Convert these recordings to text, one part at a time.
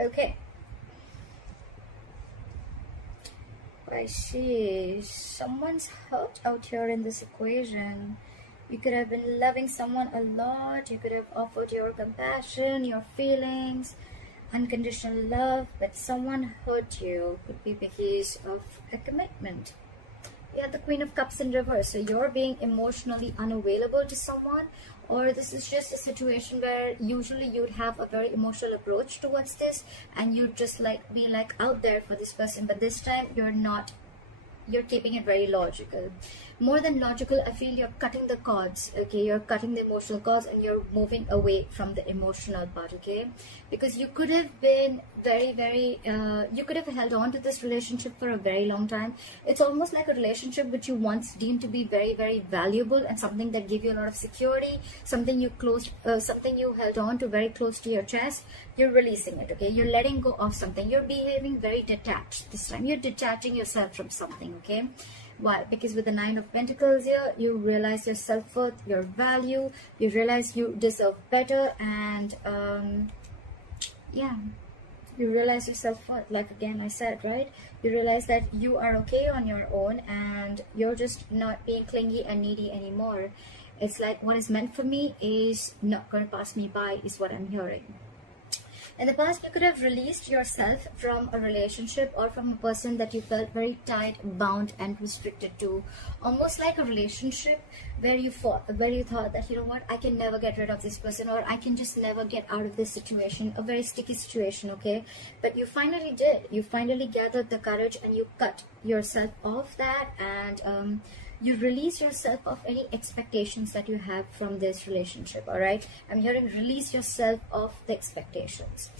Okay. Pisces, someone's hurt out here in this equation. You could have been loving someone a lot. You could have offered your compassion, your feelings, unconditional love, but someone hurt you. Could be because of a commitment. You have the Queen of Cups in reverse. So you're being emotionally unavailable to someone, or this is just a situation where usually you'd have a very emotional approach towards this and you'd just like be like out there for this person, but this time you're not. You're keeping it very logical. More than logical, I feel you're cutting the cords, okay? You're cutting the emotional cords and you're moving away from the emotional part, okay? Because you could have been you could have held on to this relationship for a very long time. It's almost like a relationship which you once deemed to be very valuable and something that gave you a lot of security, something you held on to very close to your chest. You're releasing it, okay? You're letting go of something. You're behaving very detached this time. You're detaching yourself from something, okay? Why? Because with the Nine of Pentacles here, you realize your self-worth, your value, you realize you deserve better, and yeah, you realize your self-worth. Like again I said, right? You realize that you are okay on your own and you're just not being clingy and needy anymore. It's like what is meant for me is not going to pass me by, is what I'm hearing. In the past, you could have released yourself from a relationship or from a person that you felt very tied, bound, and restricted to. Almost like a relationship where you thought that, you know what, I can never get rid of this person, or I can just never get out of this situation, a very sticky situation, okay? But you finally did. You finally gathered the courage and you cut yourself off that, and you release yourself of any expectations that you have from this relationship. All right, I'm hearing release yourself of the expectations.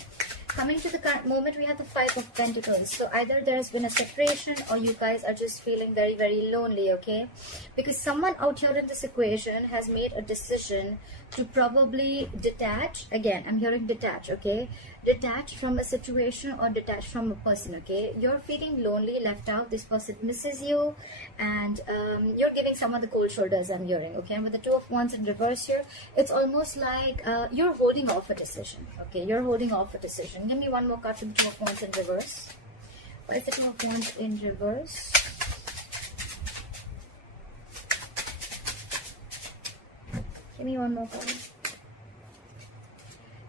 Coming to the current moment, we have the Five of Pentacles. So either there's been a separation or you guys are just feeling very lonely, okay? Because someone out here in this equation has made a decision to probably detach. Again, I'm hearing detach, okay? Detach from a situation or detach from a person, okay? You're feeling lonely, left out. This person misses you, and you're giving someone the cold shoulders, I'm hearing, okay? And with the Two of Wands in reverse here, it's almost like you're holding off a decision, okay? You're holding off a decision. Give me one more card for the Two of Wands in reverse. What is the Two of Wands in reverse? Give me one more card.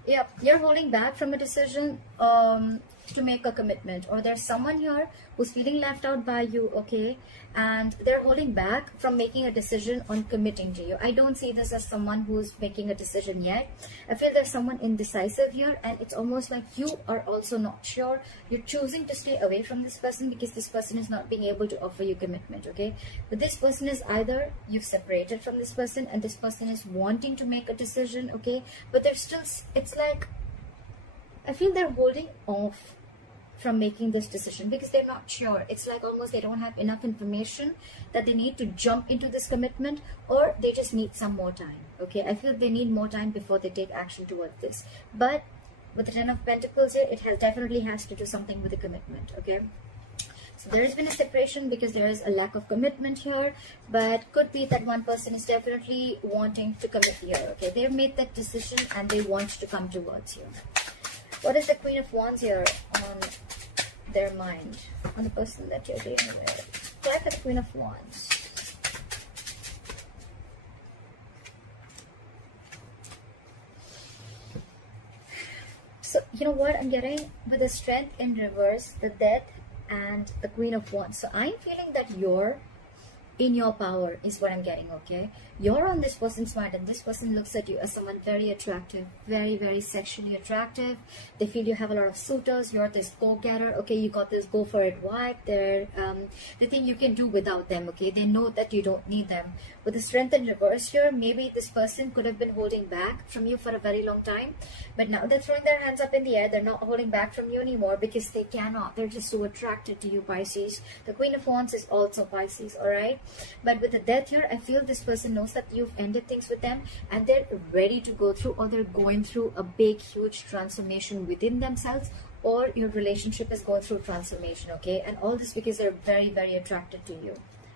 Yep, you're holding back from a decision to make a commitment, or there's someone here who's feeling left out by you, okay? And they're holding back from making a decision on committing to you. I don't see this as someone who's making a decision yet. I feel there's someone indecisive here, and it's almost like you are also not sure. You're choosing to stay away from this person because this person is not being able to offer you commitment, okay? But this person is either you've separated from this person and this person is wanting to make a decision, okay? But they're still, it's like, I feel they're holding off from making this decision because they're not sure. It's like almost they don't have enough information that they need to jump into this commitment, or they just need some more time, okay? I feel they need more time before they take action towards this. But with the Ten of Pentacles here, it definitely has to do something with the commitment, okay? So there has been a separation because there is a lack of commitment here, but could be that one person is definitely wanting to commit here, okay? They've made that decision and they want to come towards you. What is the Queen of Wands here on their mind, on the person that you're dealing with? Clarify the Queen of Wands. So, you know what I'm getting? With the Strength in reverse, the Death, and the Queen of Wands. So, I'm feeling that you're in your power is what I'm getting, okay? You're on this person's mind and this person looks at you as someone very attractive, very sexually attractive. They feel you have a lot of suitors. You're this go-getter, okay? You got this go for it vibe. They think you can do without them, okay? They know that you don't need them. With the Strength in reverse here, maybe this person could have been holding back from you for a very long time, but now they're throwing their hands up in the air. They're not holding back from you anymore because they cannot. They're just so attracted to you, Pisces. The Queen of Wands is also Pisces, all right? But with the Death here, I feel this person knows that you've ended things with them and they're ready to go through, or they're going through a big huge transformation within themselves, or your relationship is going through transformation, okay? And all this because they're very attracted to you.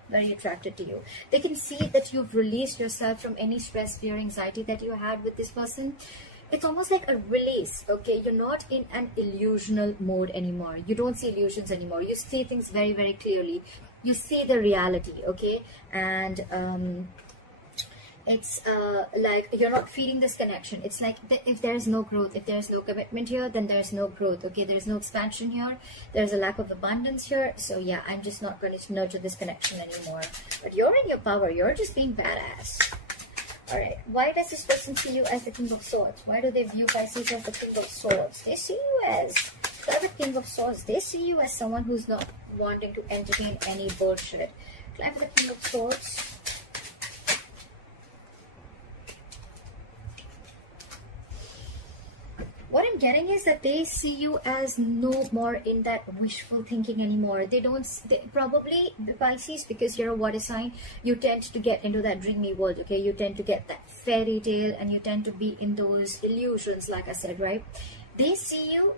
Very attracted to you. They can see that you've released yourself from any stress, fear, anxiety that you had with this person. it's almost like a release. Okay, you're not in an illusional mode anymore. You don't see illusions anymore. You see things very, very clearly. You see the reality. Okay, and it's like you're not feeding this connection. It's like if there is no growth, if there is no commitment here, then there's no growth. Okay, there's no expansion here, there's a lack of abundance here. So yeah, I'm just not going to nurture this connection anymore. But you're in your power. You're just being badass. All right, why does this person see you as the King of Swords? Why do they view Pisces as the King of Swords? They see you as the King of Swords. They see you as someone who's not wanting to entertain any bullshit. Can I have the King of Swords? What I'm getting is that they see you as no more in that wishful thinking anymore. They probably, the Pisces, because you're a water sign, you tend to get into that dreamy world. Okay, you tend to get that fairy tale, and you tend to be in those illusions, like I said, right? They see you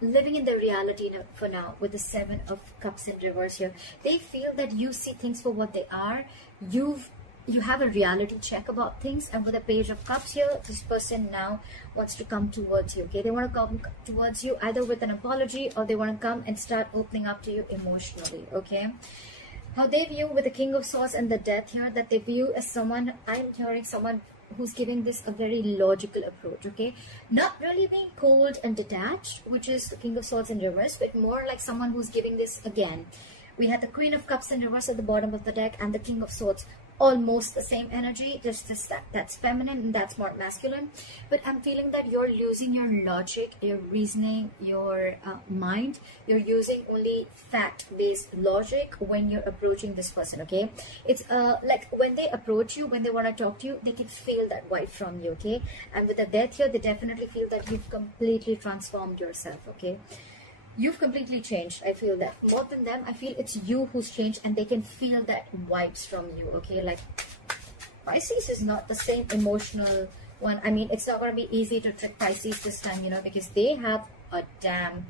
living in the reality for now, with the Seven of Cups in reverse here. They feel that you see things for what they are. You have a reality check about things, and with a Page of Cups here, this person now wants to come towards you. Okay, they want to come towards you either with an apology, or they want to come and start opening up to you emotionally. Okay, how they view with the King of Swords and the Death here, that they view as someone, I'm hearing someone who's giving this a very logical approach. Okay, not really being cold and detached, which is the King of Swords in reverse, but more like someone who's giving this again. We had the Queen of Cups in reverse at the bottom of the deck, and the King of Swords, almost the same energy, just that's feminine and that's more masculine. But I'm feeling that you're losing your logic, your reasoning, your mind. You're using only fact-based logic when you're approaching this person. Okay, it's like when they approach you, when they want to talk to you, they can feel that vibe from you. Okay, and with the Death here, they definitely feel that you've completely transformed yourself. Okay, you've completely changed. I feel that more than them, I feel it's you who's changed, and they can feel that vibes from you. Okay, like Pisces is not the same emotional one. I mean, it's not going to be easy to trick Pisces this time, you know, because they have a damn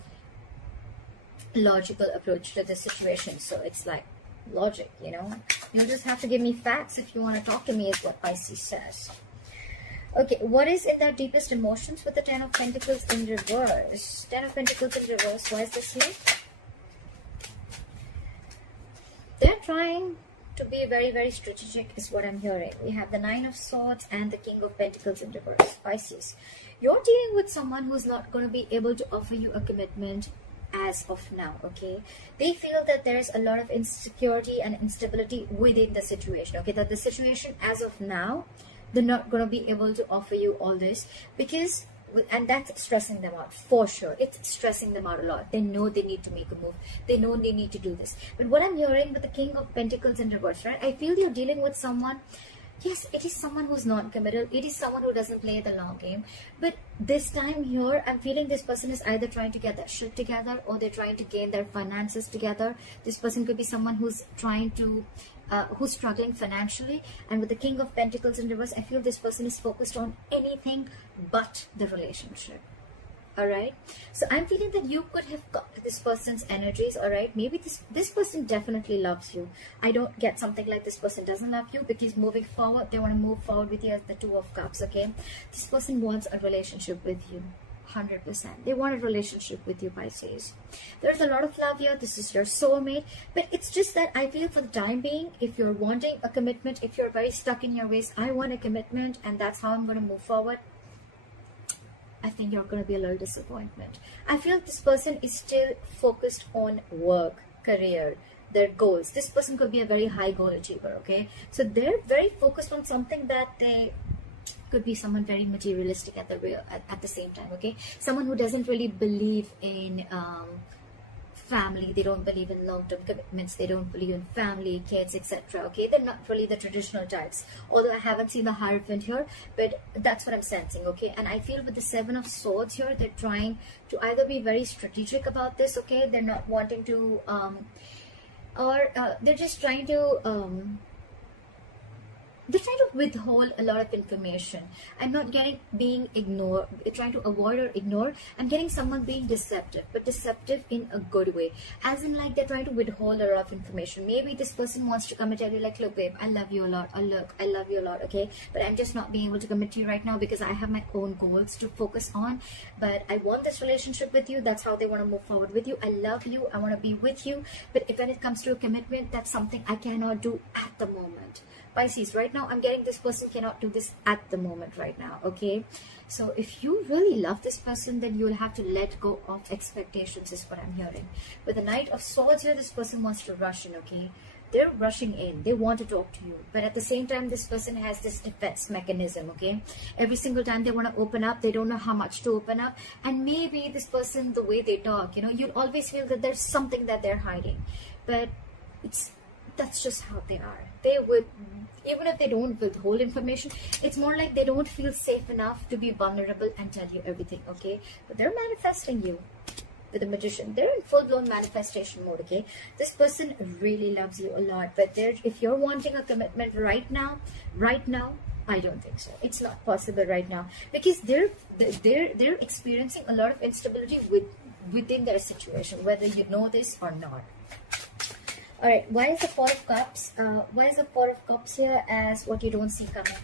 logical approach to the situation. So it's like logic, you know. You'll just have to give me facts if you want to talk to me, is what Pisces says. Okay, what is in their deepest emotions with the Ten of Pentacles in reverse? Ten of Pentacles in reverse, why is this here? They're trying to be very, very strategic, is what I'm hearing. We have the Nine of Swords and the King of Pentacles in reverse. Pisces, you're dealing with someone who's not going to be able to offer you a commitment as of now. Okay, they feel that there's a lot of insecurity and instability within the situation. Okay, that the situation as of now, they're not going to be able to offer you all this, because, and that's stressing them out for sure. It's stressing them out a lot. They know they need to make a move. They know they need to do this. But what I'm hearing with the King of Pentacles in reverse, right? I feel you're dealing with someone. Yes, it is someone who's non-committal. It is someone who doesn't play the long game. But this time here, I'm feeling this person is either trying to get that shit together, or they're trying to gain their finances together. This person could be someone who's trying to who's struggling financially. And with the King of Pentacles in reverse, I feel this person is focused on anything but the relationship. All right, so I'm feeling that you could have got this person's energies. All right, maybe this person definitely loves you. I don't get something like this person doesn't love you, because moving forward, they want to move forward with you as the Two of Cups. Okay, this person wants a relationship with you. 100%. They want a relationship with you, Pisces. There's a lot of love here. This is your soulmate. But it's just that I feel for the time being, if you're wanting a commitment, if you're very stuck in your ways, I want a commitment and that's how I'm going to move forward, I think you're going to be a little disappointment. I feel this person is still focused on work, career, their goals. This person could be a very high goal achiever, okay? So they're very focused on something that they could be someone very materialistic at the same time, okay? Someone who doesn't really believe in family. They don't believe in long-term commitments. They don't believe in family, kids, etc. Okay, they're not really the traditional types. Although I haven't seen the Hierophant here, but that's what I'm sensing, okay? And I feel with the Seven of Swords here, they're trying to either be very strategic about this, okay? They're not wanting to, they're just trying to, they're trying to withhold a lot of information. I'm not getting being ignored, trying to avoid or ignore. I'm getting someone being deceptive, but deceptive in a good way, as in like they're trying to withhold a lot of information. Maybe this person wants to come and tell you like, look babe, I love you a lot, or look, I love you a lot, okay, but I'm just not being able to commit to you right now because I have my own goals to focus on, but I want this relationship with you. That's how they want to move forward with you. I love you, I want to be with you, but if when it comes to a commitment, that's something I cannot do at the moment. Pisces, right now I'm getting this person cannot do this at the moment right now, okay? So if you really love this person, then you'll have to let go of expectations, is what I'm hearing. With the Knight of Swords here, this person wants to rush in, okay? They're rushing in, they want to talk to you, but at the same time this person has this defense mechanism, okay? Every single time they want to open up, they don't know how much to open up, and maybe this person, the way they talk, you know, you'll always feel that there's something that they're hiding, but that's just how they are. They would, even if they don't withhold information, it's more like they don't feel safe enough to be vulnerable and tell you everything, okay? But they're manifesting you. With the Magician, they're in full-blown manifestation mode, okay? This person really loves you a lot, but if you're wanting a commitment right now, I don't think so. It's not possible right now, because they're experiencing a lot of instability within their situation, whether you know this or not. All right, why is the Four of Cups? Why is the Four of Cups here as what you don't see coming?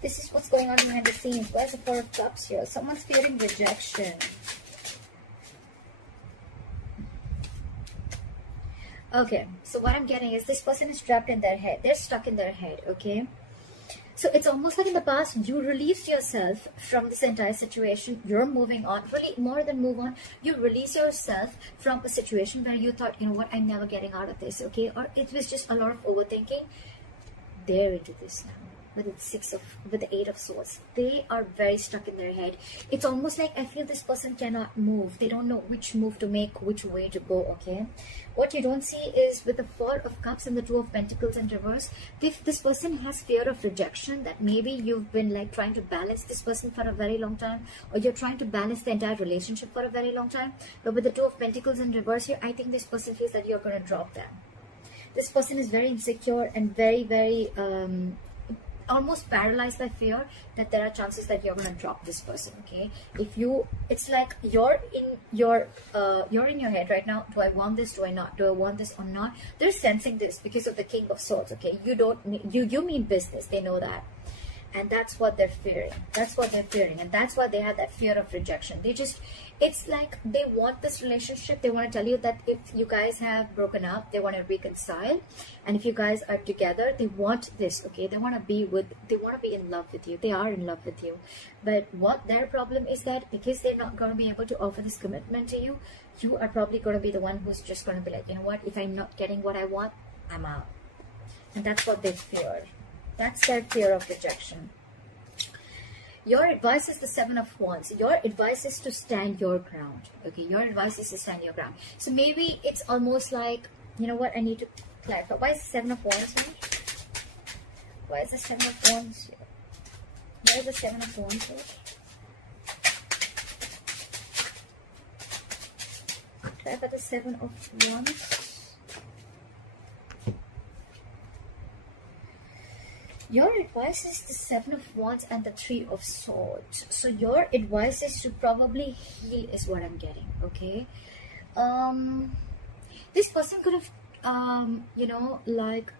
This is what's going on behind the scenes. Why is the Four of Cups here? Someone's fearing rejection. Okay, so what I'm getting is this person is trapped in their head. They're stuck in their head, okay? So it's almost like in the past, you released yourself from this entire situation. You're moving on. Really, more than move on, you release yourself from a situation where you thought, you know what, I'm never getting out of this, okay? Or it was just a lot of overthinking. They're into this now. With the Eight of Swords, they are very stuck in their head. It's almost like I feel this person cannot move. They don't know which move to make, which way to go, okay? What you don't see is with the Four of Cups and the Two of Pentacles in reverse, if this person has fear of rejection, that maybe you've been like trying to balance this person for a very long time, or you're trying to balance the entire relationship for a very long time. But with the Two of Pentacles in reverse here, I think this person feels that you're going to drop them. This person is very insecure and very, very almost paralyzed by fear that there are chances that you're going to drop this person, okay? It's like you're in your head right now. Do I want this? Do I not? Do I want this or not? They're sensing this because of the King of Swords, okay? You mean business. They know that. And that's what they're fearing. That's what they're fearing. And that's why they have that fear of rejection. It's like they want this relationship. They want to tell you that if you guys have broken up, they want to reconcile. And if you guys are together, they want this, okay? They want to be in love with you. They are in love with you. But what their problem is that because they're not going to be able to offer this commitment to you, you are probably going to be the one who's just going to be like, you know what? If I'm not getting what I want, I'm out. And that's what they fear. That's their fear of rejection. Your advice is the Seven of Wands. Your advice is to stand your ground. Okay, your advice is to stand your ground. So maybe it's almost like, you know what, I need to clarify. Why is the Seven of Wands here? Why is the Seven of Wands here? Why is the Seven of Wands here? Clarify the Seven of Wands. Your advice is the Seven of Wands and the Three of Swords. So your advice is to probably heal is what I'm getting, okay? This person could have, you know, like,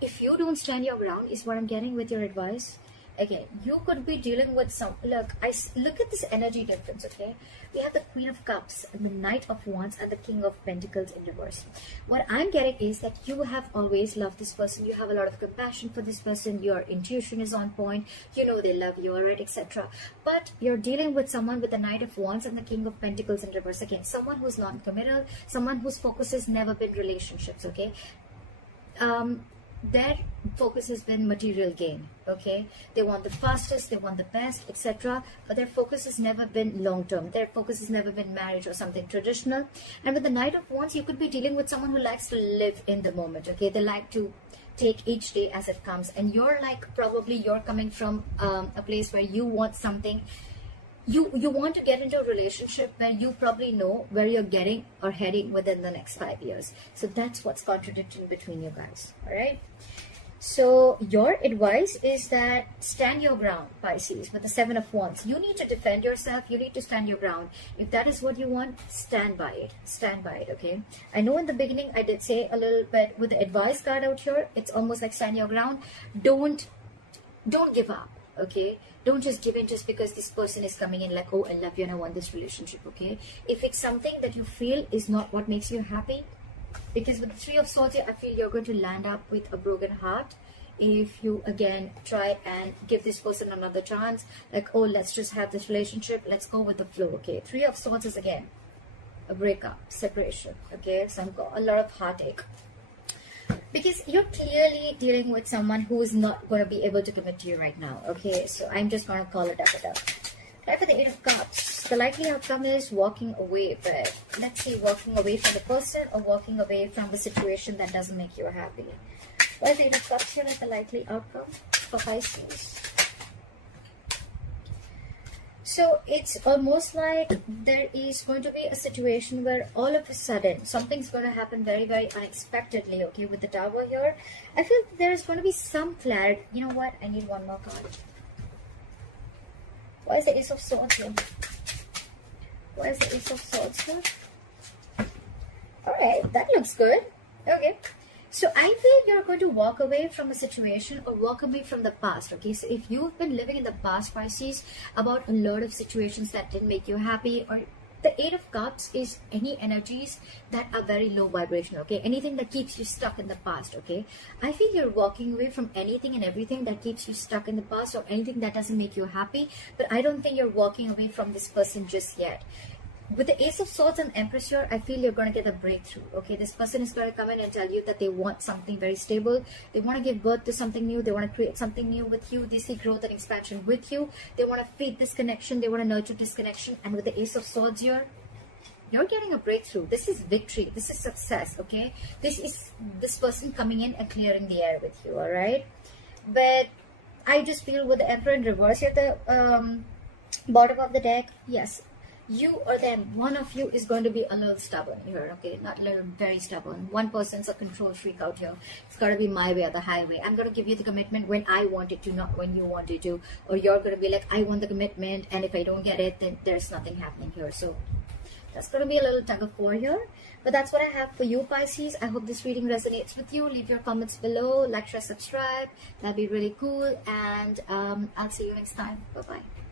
if you don't stand your ground is what I'm getting with your advice. Okay, you could be dealing with some, look at this energy difference, okay? We have the Queen of Cups, and the Knight of Wands, and the King of Pentacles in reverse. What I'm getting is that you have always loved this person. You have a lot of compassion for this person. Your intuition is on point. You know they love you, alright, etc. But you're dealing with someone with the Knight of Wands and the King of Pentacles in reverse. Again, someone who's non-committal, someone whose focus has never been relationships, okay? Their focus has been material gain, okay? They want the fastest, they want the best, etc. But their focus has never been long-term. Their focus has never been marriage or something traditional. And with the Knight of Wands, you could be dealing with someone who likes to live in the moment, okay? They like to take each day as it comes. And you're like, probably you're coming from a place where you want something. You want to get into a relationship where you probably know where you're getting or heading within the next 5 years. So that's what's contradicting between you guys, all right? So your advice is that stand your ground, Pisces, with the Seven of Wands. You need to defend yourself. You need to stand your ground. If that is what you want, stand by it. Stand by it, okay? I know in the beginning I did say a little bit with the advice card out here. It's almost like stand your ground. Don't give up, okay? Don't just give in just because this person is coming in like, oh, I love you and I want this relationship, okay? If it's something that you feel is not what makes you happy, because with the Three of Swords here, I feel you're going to land up with a broken heart if you again try and give this person another chance, like, oh, let's just have this relationship, let's go with the flow, okay? Three of Swords is again a breakup, separation, okay? A lot of heartache, because you're clearly dealing with someone who is not going to be able to commit to you right now, okay? So I'm just going to call it up. Right, for the Eight of Cups, the likely outcome is walking away, but let's see, walking away from the person or walking away from the situation that doesn't make you happy. What is the Eight of Cups here as the likely outcome for Pisces? So it's almost like there is going to be a situation where all of a sudden something's going to happen very, very unexpectedly, okay? With the Tower here, I feel there's going to be some clarity. You know what? I need one more card. Why is the Ace of Swords here? Why is the Ace of Swords here? Alright, that looks good. Okay. So I feel you're going to walk away from a situation or walk away from the past, okay? So if you've been living in the past, Pisces, about a lot of situations that didn't make you happy, or the Eight of Cups is any energies that are very low vibration, okay? Anything that keeps you stuck in the past, okay? I feel you're walking away from anything and everything that keeps you stuck in the past or anything that doesn't make you happy, but I don't think you're walking away from this person just yet. With the Ace of Swords and Empress here, I feel you're going to get a breakthrough, okay? This person is going to come in and tell you that they want something very stable. They want to give birth to something new. They want to create something new with you. They see growth and expansion with you. They want to feed this connection. They want to nurture this connection. And with the Ace of Swords here, you're getting a breakthrough. This is victory. This is success, okay? This is this person coming in and clearing the air with you, all right? But I just feel with the Emperor in reverse here, the bottom of the deck, yes, you or them, one of you is going to be a little stubborn here, okay? Not a little, very stubborn. One person's a control freak out here. It's got to be my way or the highway. I'm going to give you the commitment when I want it to, not when you want it to. Or you're going to be like, I want the commitment, and if I don't get it, then there's nothing happening here. So that's going to be a little tug of war here. But that's what I have for you, Pisces. I hope this reading resonates with you. Leave your comments below. Like, share, subscribe. That'd be really cool. And I'll see you next time. Bye-bye.